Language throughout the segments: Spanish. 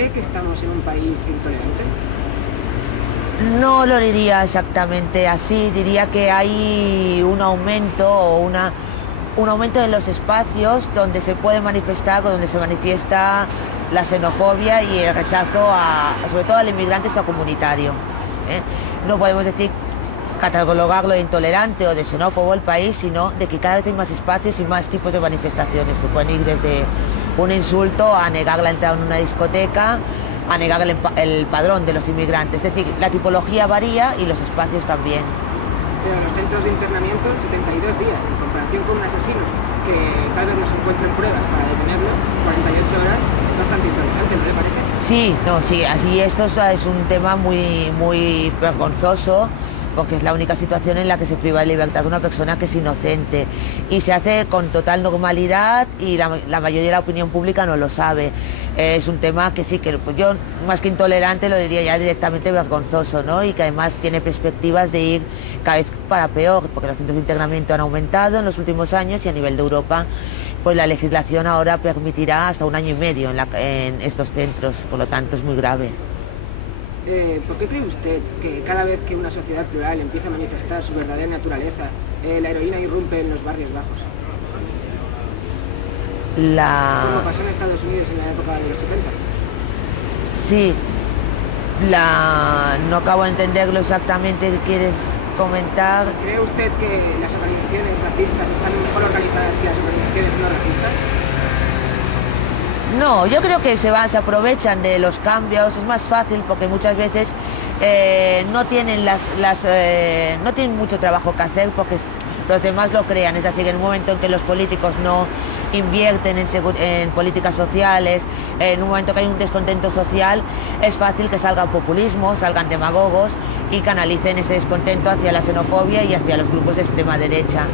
¿Cree que estamos en un país intolerante? No lo diría exactamente así, diría que hay un aumento un aumento de los espacios donde se puede manifestar o donde se manifiesta la xenofobia y el rechazo sobre todo al inmigrante extracomunitario. ¿eh? No podemos decir catalogarlo de intolerante o de xenófobo el país, sino de que cada vez hay más espacios y más tipos de manifestaciones que pueden ir desde un insulto a negar la entrada en una discoteca, a negar el padrón de los inmigrantes. Es decir, la tipología varía y los espacios también. Pero en los centros de internamiento, 72 días, en comparación con un asesino que tal vez no se encuentren pruebas para detenerlo, 48 horas es bastante intolerante, ¿no le parece? Sí, no, sí, así esto es un tema muy vergonzoso, porque es la única situación en la que se priva de libertad a una persona que es inocente y se hace con total normalidad y la mayoría de la opinión pública no lo sabe. Es un tema que sí, que yo más que intolerante lo diría ya directamente vergonzoso, ¿no? Y que además tiene perspectivas de ir cada vez para peor, porque los centros de internamiento han aumentado en los últimos años y a nivel de Europa pues la legislación ahora permitirá hasta 1 año y medio en estos centros, por lo tanto es muy grave. ¿Por qué cree usted que cada vez que una sociedad plural empieza a manifestar su verdadera naturaleza, la heroína irrumpe en los barrios bajos? Como pasó en Estados Unidos en la época de los 70. Sí, no acabo de entenderlo exactamente, ¿qué quieres comentar? ¿Cree usted que las organizaciones racistas están mejor organizadas que las organizaciones no racistas? No, yo creo que se aprovechan de los cambios, es más fácil porque muchas veces no tienen no tienen mucho trabajo que hacer porque los demás lo crean, es decir, en un momento en que los políticos no invierten en políticas sociales, en un momento que hay un descontento social, es fácil que salgan populismos, salgan demagogos y canalicen ese descontento hacia la xenofobia y hacia los grupos de extrema derecha.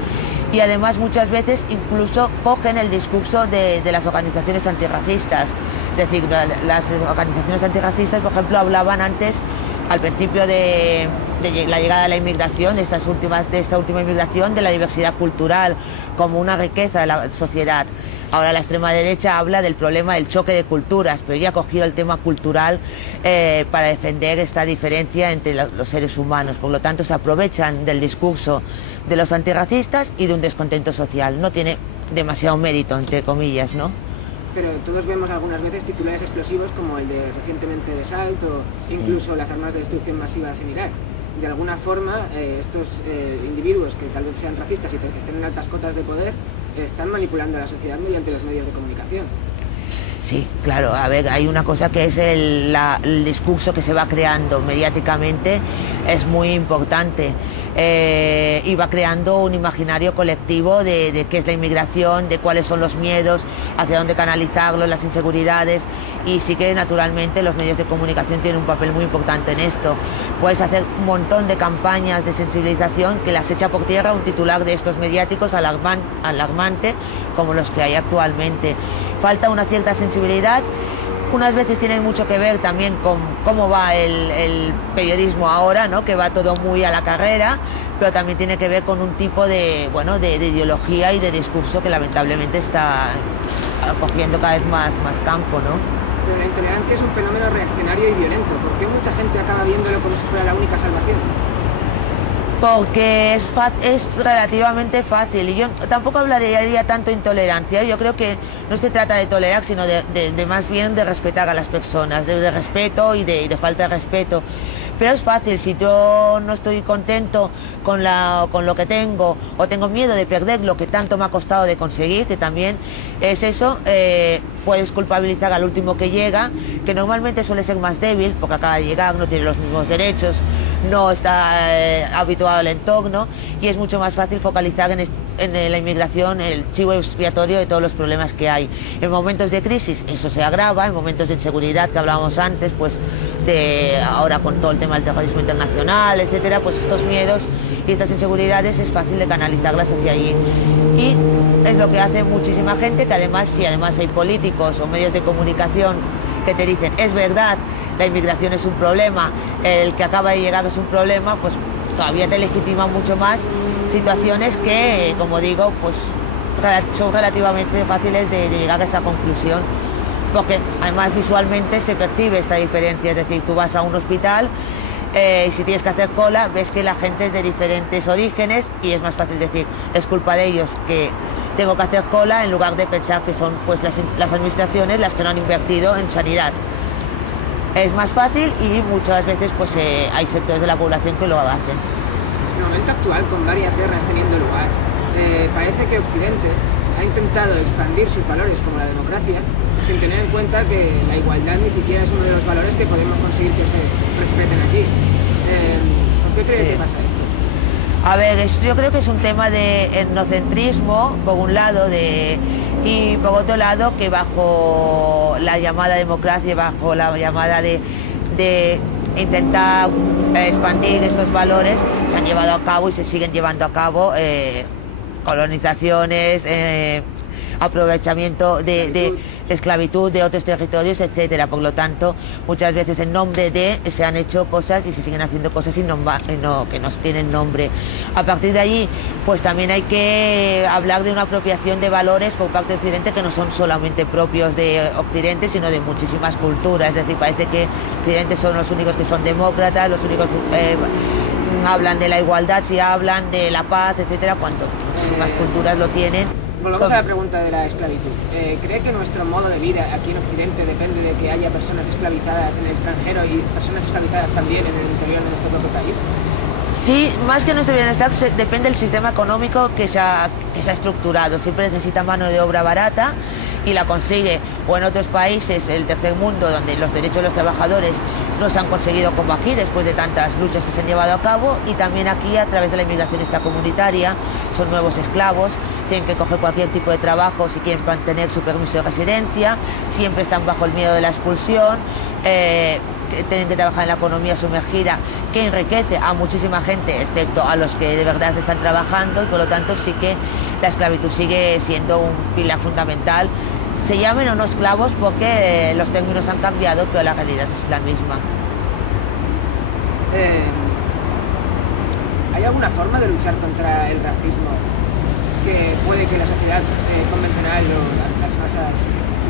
Y además muchas veces incluso cogen el discurso de las organizaciones antirracistas. Es decir, las organizaciones antirracistas, por ejemplo, hablaban antes, al principio de la llegada de la inmigración, de esta última inmigración, de la diversidad cultural como una riqueza de la sociedad. Ahora la extrema derecha habla del problema del choque de culturas, pero ya ha cogido el tema cultural para defender esta diferencia entre los seres humanos. Por lo tanto, se aprovechan del discurso de los antirracistas y de un descontento social. No tiene demasiado mérito, entre comillas, ¿no? Pero todos vemos algunas veces titulares explosivos como el de recientemente de Salt o incluso las armas de destrucción masivas en Irak. De alguna forma, estos individuos que tal vez sean racistas y estén en altas cotas de poder, están manipulando a la sociedad mediante los medios de comunicación. Sí, claro, a ver, hay una cosa que es el discurso que se va creando mediáticamente, es muy importante y va creando un imaginario colectivo de qué es la inmigración, de cuáles son los miedos, hacia dónde canalizarlo, las inseguridades, y sí que naturalmente los medios de comunicación tienen un papel muy importante en esto. Puedes hacer un montón de campañas de sensibilización que las echa por tierra un titular de estos mediáticos alarmante como los que hay actualmente. Falta una cierta sensibilidad, unas veces tiene mucho que ver también con cómo va el periodismo ahora, ¿no? Que va todo muy a la carrera, pero también tiene que ver con un tipo de ideología y de discurso que lamentablemente está cogiendo cada vez más campo, ¿no? Pero la intolerancia es un fenómeno reaccionario y violento. ¿Por qué mucha gente acaba viéndolo como si fuera la única salvación? Porque es relativamente fácil, y yo tampoco hablaría tanto de intolerancia. Yo creo que no se trata de tolerar, sino de más bien de respetar a las personas, de respeto y de falta de respeto. Pero es fácil, si yo no estoy contento con lo que tengo o tengo miedo de perder lo que tanto me ha costado de conseguir, que también es eso, puedes culpabilizar al último que llega, que normalmente suele ser más débil porque acaba de llegar, no tiene los mismos derechos, no está habituado al entorno, y es mucho más fácil focalizar en la inmigración el chivo expiatorio de todos los problemas que hay. En momentos de crisis eso se agrava, en momentos de inseguridad que hablábamos antes, pues ahora con todo el tema del terrorismo internacional, etcétera, pues estos miedos y estas inseguridades es fácil de canalizarlas hacia allí. Y es lo que hace muchísima gente, que además, si además hay políticos o medios de comunicación que te dicen, es verdad, la inmigración es un problema, el que acaba de llegar es un problema, pues todavía te legitima mucho más situaciones que, como digo, pues son relativamente fáciles de llegar a esa conclusión. porque además visualmente se percibe esta diferencia, es decir, tú vas a un hospital y si tienes que hacer cola, ves que la gente es de diferentes orígenes y es más fácil decir, es culpa de ellos que tengo que hacer cola, en lugar de pensar que son pues las administraciones las que no han invertido en sanidad. Es más fácil y muchas veces pues hay sectores de la población que lo hacen. En el momento actual, con varias guerras teniendo lugar, parece que Occidente ha intentado expandir sus valores como la democracia sin tener en cuenta que la igualdad ni siquiera es uno de los valores que podemos conseguir que se respeten aquí. ¿Por qué crees que pasa esto? A ver, yo creo que es un tema de etnocentrismo, por un lado, y por otro lado, que bajo la llamada democracia, bajo la llamada de intentar expandir estos valores, se han llevado a cabo y se siguen llevando a cabo colonizaciones, aprovechamiento de esclavitud de otros territorios, etcétera. Por lo tanto, muchas veces en nombre de se han hecho cosas y se siguen haciendo cosas que no tienen nombre. A partir de allí, pues también hay que hablar de una apropiación de valores por parte de Occidente que no son solamente propios de Occidente, sino de muchísimas culturas. Es decir, parece que Occidente son los únicos que son demócratas, los únicos que hablan de la igualdad, si hablan de la paz, etcétera, cuando muchísimas culturas lo tienen. Volvamos a la pregunta de la esclavitud. ¿Cree que nuestro modo de vida aquí en Occidente depende de que haya personas esclavizadas en el extranjero y personas esclavizadas también en el interior de nuestro propio país? Sí, más que nuestro bienestar depende del sistema económico que se ha estructurado. Siempre necesita mano de obra barata y la consigue. O en otros países, el tercer mundo, donde los derechos de los trabajadores no se han conseguido como aquí, después de tantas luchas que se han llevado a cabo, y también aquí a través de la inmigración extracomunitaria, son nuevos esclavos, tienen que coger cualquier tipo de trabajo si quieren mantener su permiso de residencia, siempre están bajo el miedo de la expulsión, que tienen que trabajar en la economía sumergida, que enriquece a muchísima gente, excepto a los que de verdad están trabajando, y por lo tanto sí que la esclavitud sigue siendo un pilar fundamental. Se llamen o no esclavos porque los términos han cambiado, pero la realidad es la misma. ¿Hay alguna forma de luchar contra el racismo que puede que la sociedad convencional o las masas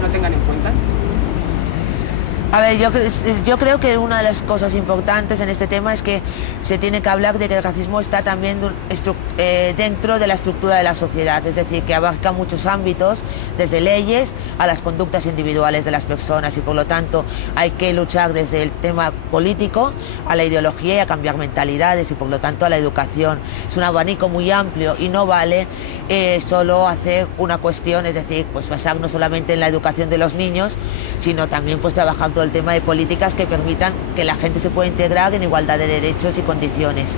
no tengan en cuenta? A ver, yo creo que una de las cosas importantes en este tema es que se tiene que hablar de que el racismo está también dentro de la estructura de la sociedad, es decir, que abarca muchos ámbitos, desde leyes a las conductas individuales de las personas, y por lo tanto hay que luchar desde el tema político a la ideología y a cambiar mentalidades, y por lo tanto a la educación. Es un abanico muy amplio y no vale solo hacer una cuestión, es decir, pues basarnos solamente en la educación de los niños, sino también pues trabajar todo el tema de políticas que permitan que la gente se pueda integrar en igualdad de derechos y condiciones.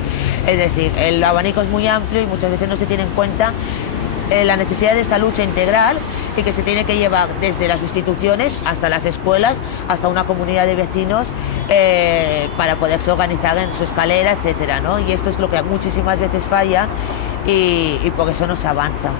Es decir, el abanico es muy amplio y muchas veces no se tiene en cuenta la necesidad de esta lucha integral, y que se tiene que llevar desde las instituciones hasta las escuelas, hasta una comunidad de vecinos, para poderse organizar en su escalera, etcétera, ¿no? Y esto es lo que muchísimas veces falla y por eso no se avanza.